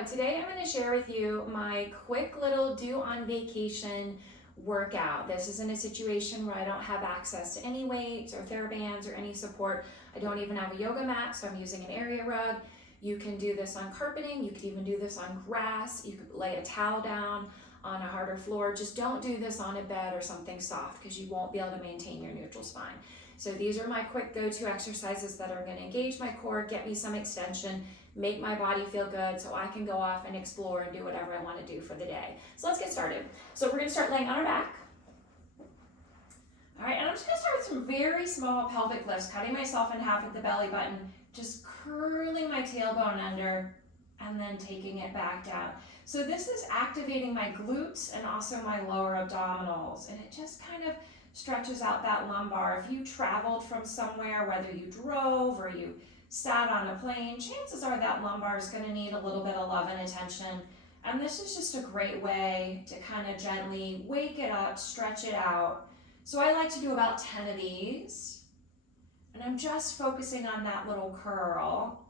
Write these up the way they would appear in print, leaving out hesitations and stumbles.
Hello, today I'm going to share with you my quick little do on vacation workout. This is in a situation where I don't have access to any weights or TheraBands or any support. I don't even have a yoga mat, so I'm using an area rug. You can do this on carpeting, you could even do this on grass, you could lay a towel down on a harder floor. Just don't do this on a bed or something soft because you won't be able to maintain your neutral spine. So these are my quick go-to exercises that are going to engage my core, get me some extension, make my body feel good so I can go off and explore and do whatever I want to do for the day. So let's get started. So we're going to start laying on our back. All right, and I'm just going to start with some very small pelvic lifts, cutting myself in half at the belly button, just curling my tailbone under, and then taking it back down. So this is activating my glutes and also my lower abdominals, and it just kind of stretches out that lumbar. If you traveled from somewhere, whether you drove or you sat on a plane, chances are that lumbar is going to need a little bit of love and attention. And this is just a great way to kind of gently wake it up, stretch it out. So I like to do about 10 of these. And I'm just focusing on that little curl.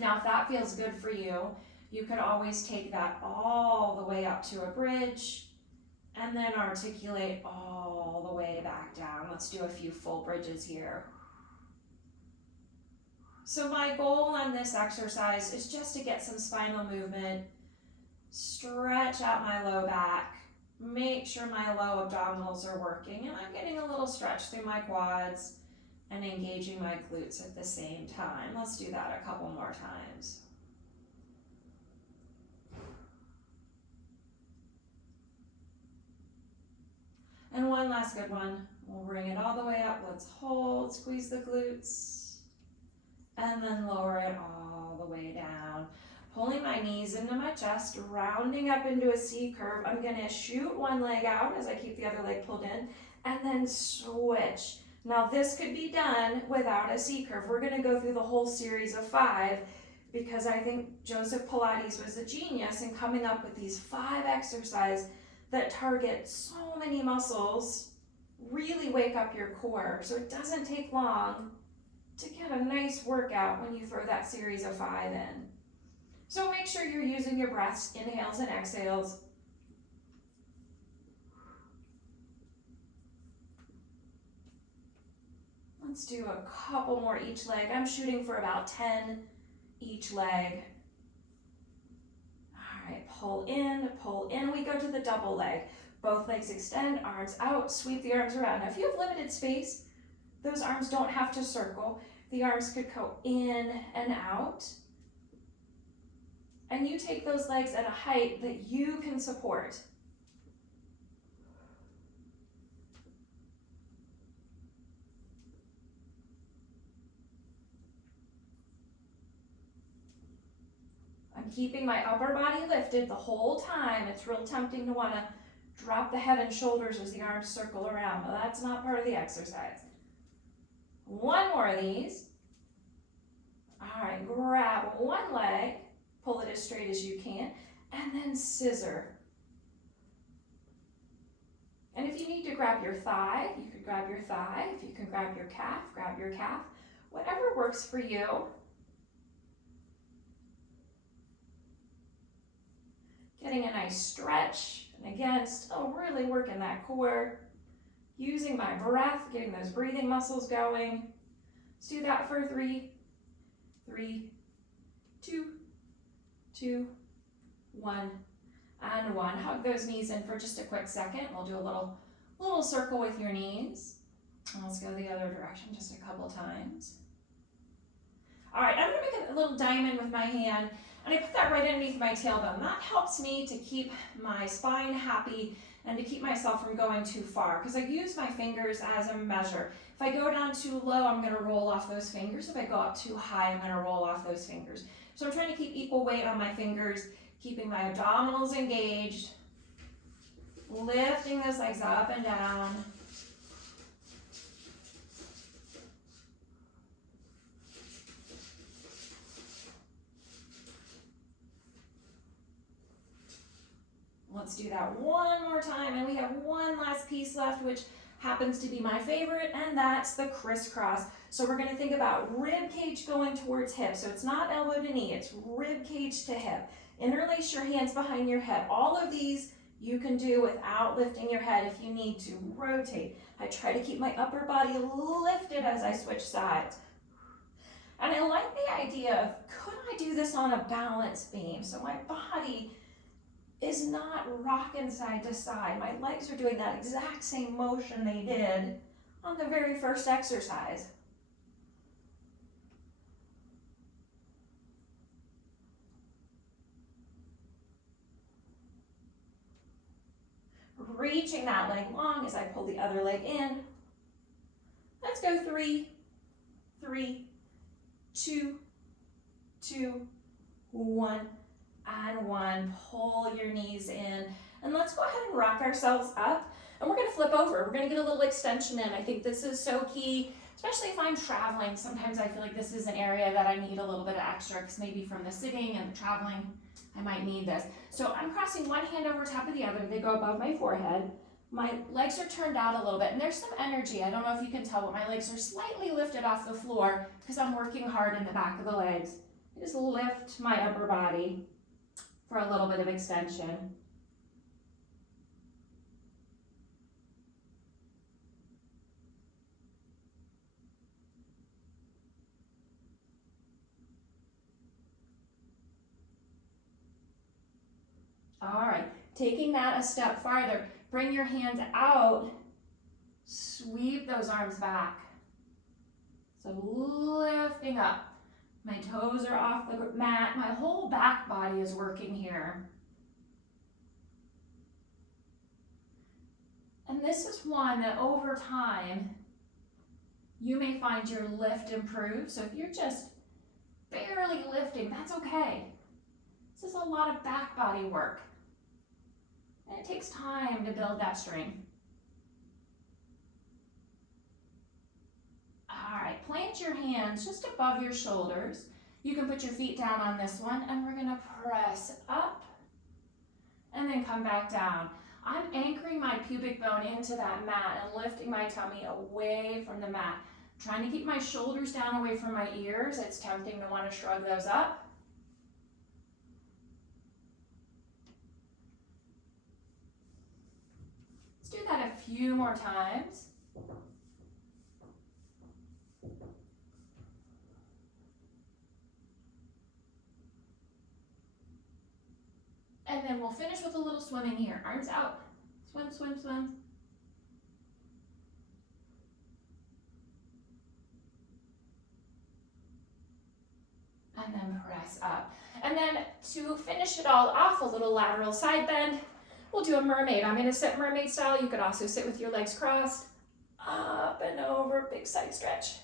Now, if that feels good for you, you could always take that all the way up to a bridge and then articulate all the way back down. Let's do a few full bridges here. So my goal on this exercise is just to get some spinal movement, stretch out my low back, make sure my low abdominals are working, and I'm getting a little stretch through my quads and engaging my glutes at the same time. Let's do that a couple more times. And one last good one. We'll bring it all the way up. Let's hold, squeeze the glutes, and then lower it all the way down. Pulling my knees into my chest, rounding up into a C curve. I'm gonna shoot one leg out as I keep the other leg pulled in, and then switch. Now this could be done without a C curve. We're gonna go through the whole series of 5 because I think Joseph Pilates was a genius in coming up with these 5 exercises that target so many muscles, really wake up your core. So it doesn't take long to get a nice workout when you throw that series of 5 in. So make sure you're using your breaths, inhales and exhales. Let's do a couple more each leg. I'm shooting for about 10 each leg. All right, pull in. We go to the double leg. Both legs extend, arms out, sweep the arms around. Now, if you have limited space, those arms don't have to circle. The arms could go in and out. And you take those legs at a height that you can support. I'm keeping my upper body lifted the whole time. It's real tempting to want to drop the head and shoulders as the arms circle around, but that's not part of the exercise. One more of these. All right, grab one leg, pull it as straight as you can, and then scissor. And if you need to grab your thigh, you could grab your thigh. If you can grab your calf, grab your calf. Whatever works for you. Getting a nice stretch, and again, still really working that core. Using my breath, getting those breathing muscles going. Let's do that for 3, 2, 1, and 1. Hug those knees in for just a quick second. We'll do a little circle with your knees. And let's go the other direction just a couple times. All right, I'm gonna make a little diamond with my hand, and I put that right underneath my tailbone. That helps me to keep my spine happy and to keep myself from going too far, because I use my fingers as a measure. If I go down too low, I'm gonna roll off those fingers. If I go up too high, I'm gonna roll off those fingers. So I'm trying to keep equal weight on my fingers, keeping my abdominals engaged, lifting those legs up and down. Let's do that one more time, and we have one last piece left, which happens to be my favorite, and that's the crisscross. So we're going to think about rib cage going towards hip. So it's not elbow to knee, it's rib cage to hip. Interlace your hands behind your head. All of these you can do without lifting your head if you need to. Rotate. I try to keep my upper body lifted as I switch sides. And I like the idea of, could I do this on a balance beam? So my body is not rocking side to side. My legs are doing that exact same motion they did on the very first exercise. Reaching that leg long as I pull the other leg in. Let's go 3, 3, 2, 2, 1, and 1. Pull your knees in. And let's go ahead and rock ourselves up. And we're going to flip over. We're going to get a little extension in. I think this is so key, especially if I'm traveling. Sometimes I feel like this is an area that I need a little bit of extra because maybe from the sitting and the traveling, I might need this. So I'm crossing one hand over top of the other. They go above my forehead. My legs are turned out a little bit, and there's some energy. I don't know if you can tell, but my legs are slightly lifted off the floor because I'm working hard in the back of the legs. I just lift my upper body for a little bit of extension. All right, taking that a step farther, bring your hands out, sweep those arms back. So lifting up, my toes are off the mat, my whole back body is working here. And this is one that over time, you may find your lift improves. So if you're just barely lifting, that's okay. This is a lot of back body work. And it takes time to build that strength. All right, plant your hands just above your shoulders. You can put your feet down on this one, and we're gonna press up and then come back down. I'm anchoring my pubic bone into that mat and lifting my tummy away from the mat. Trying to keep my shoulders down away from my ears. It's tempting to want to shrug those up. Let's do that a few more times. And then we'll finish with a little swimming here. Arms out. Swim, swim, swim. And then press up. And then to finish it all off, a little lateral side bend. We'll do a mermaid. I'm gonna sit mermaid style. You could also sit with your legs crossed. Up and over, big side stretch.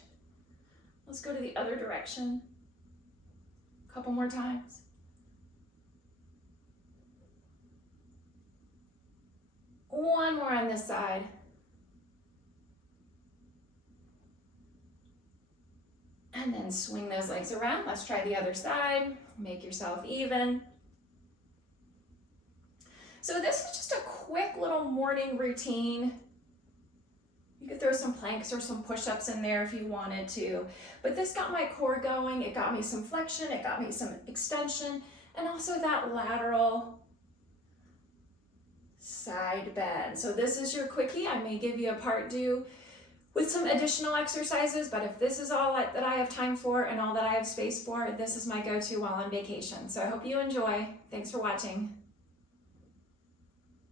Let's go to the other direction. A couple more times. One more on this side. And then swing those legs around. Let's try the other side. Make yourself even. So this is just a quick little morning routine. You could throw some planks or some push-ups in there if you wanted to. But this got my core going. It got me some flexion. It got me some extension. And also that lateral side bend. So this is your quickie. I may give you a part 2 with some additional exercises, but if this is all that I have time for and all that I have space for, this is my go-to while on vacation. So I hope you enjoy. Thanks for watching.